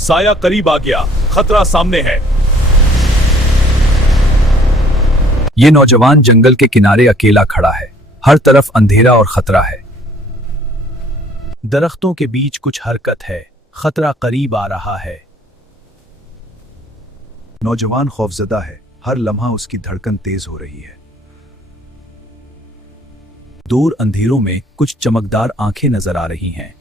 साया करीब आ गया, खतरा सामने है। ये नौजवान जंगल के किनारे अकेला खड़ा है। हर तरफ अंधेरा और खतरा है। दरख्तों के बीच कुछ हरकत है। खतरा करीब आ रहा है। नौजवान खौफजदा है। हर लम्हा उसकी धड़कन तेज हो रही है। दूर अंधेरों में कुछ चमकदार आंखें नजर आ रही हैं।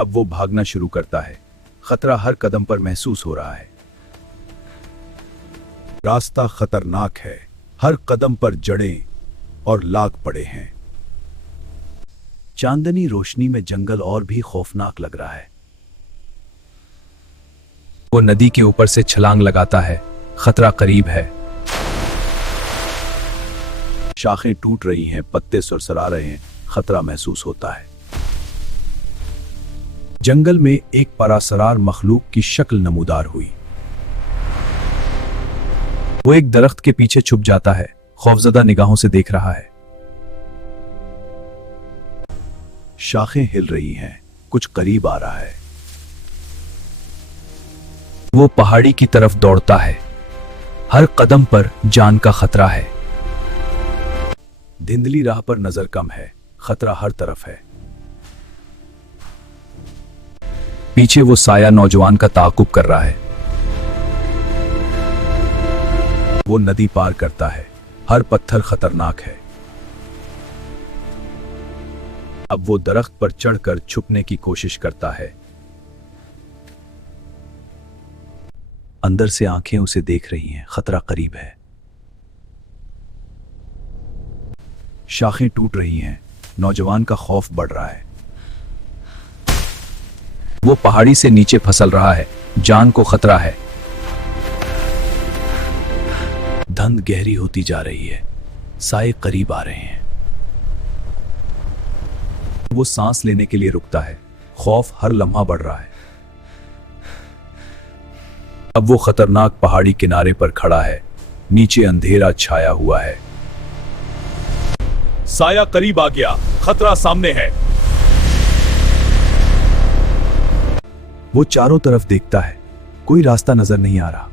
अब वो भागना शुरू करता है। खतरा हर कदम पर महसूस हो रहा है। रास्ता खतरनाक है। हर कदम पर जड़ें और लाग पड़े हैं। चांदनी रोशनी में जंगल और भी खौफनाक लग रहा है। वो नदी के ऊपर से छलांग लगाता है। खतरा करीब है। शाखें टूट रही हैं, पत्ते सुरसरा रहे हैं। खतरा महसूस होता है। जंगल में एक परासरार मखलूक की शक्ल नमूदार हुई। वो एक दरख्त के पीछे छुप जाता है। खौफजदा निगाहों से देख रहा है। शाखें हिल रही हैं, कुछ करीब आ रहा है। वो पहाड़ी की तरफ दौड़ता है। हर कदम पर जान का खतरा है। धुंधली राह पर नजर कम है। खतरा हर तरफ है। पीछे वो साया नौजवान का ताक़ुब कर रहा है। वो नदी पार करता है। हर पत्थर खतरनाक है। अब वो दरख्त पर चढ़कर छुपने की कोशिश करता है। अंदर से आंखें उसे देख रही हैं। खतरा करीब है। शाखें टूट रही हैं। नौजवान का खौफ बढ़ रहा है। वो पहाड़ी से नीचे फिसल रहा है। जान को खतरा है। धुंध गहरी होती जा रही है। साए करीब आ रहे हैं। वो सांस लेने के लिए रुकता है। खौफ हर लम्हा बढ़ रहा है। अब वो खतरनाक पहाड़ी किनारे पर खड़ा है। नीचे अंधेरा छाया हुआ है। साया करीब आ गया, खतरा सामने है। वो चारों तरफ देखता है। कोई रास्ता नजर नहीं आ रहा।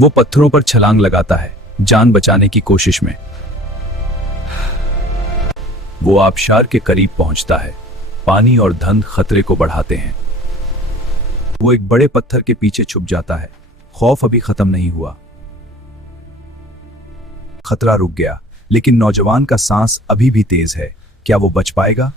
वो पत्थरों पर छलांग लगाता है, जान बचाने की कोशिश में। वो आबशार के करीब पहुंचता है। पानी और धुंध खतरे को बढ़ाते हैं। वो एक बड़े पत्थर के पीछे छुप जाता है। खौफ अभी खत्म नहीं हुआ। खतरा रुक गया, लेकिन नौजवान का सांस अभी भी तेज है। क्या वो बच पाएगा?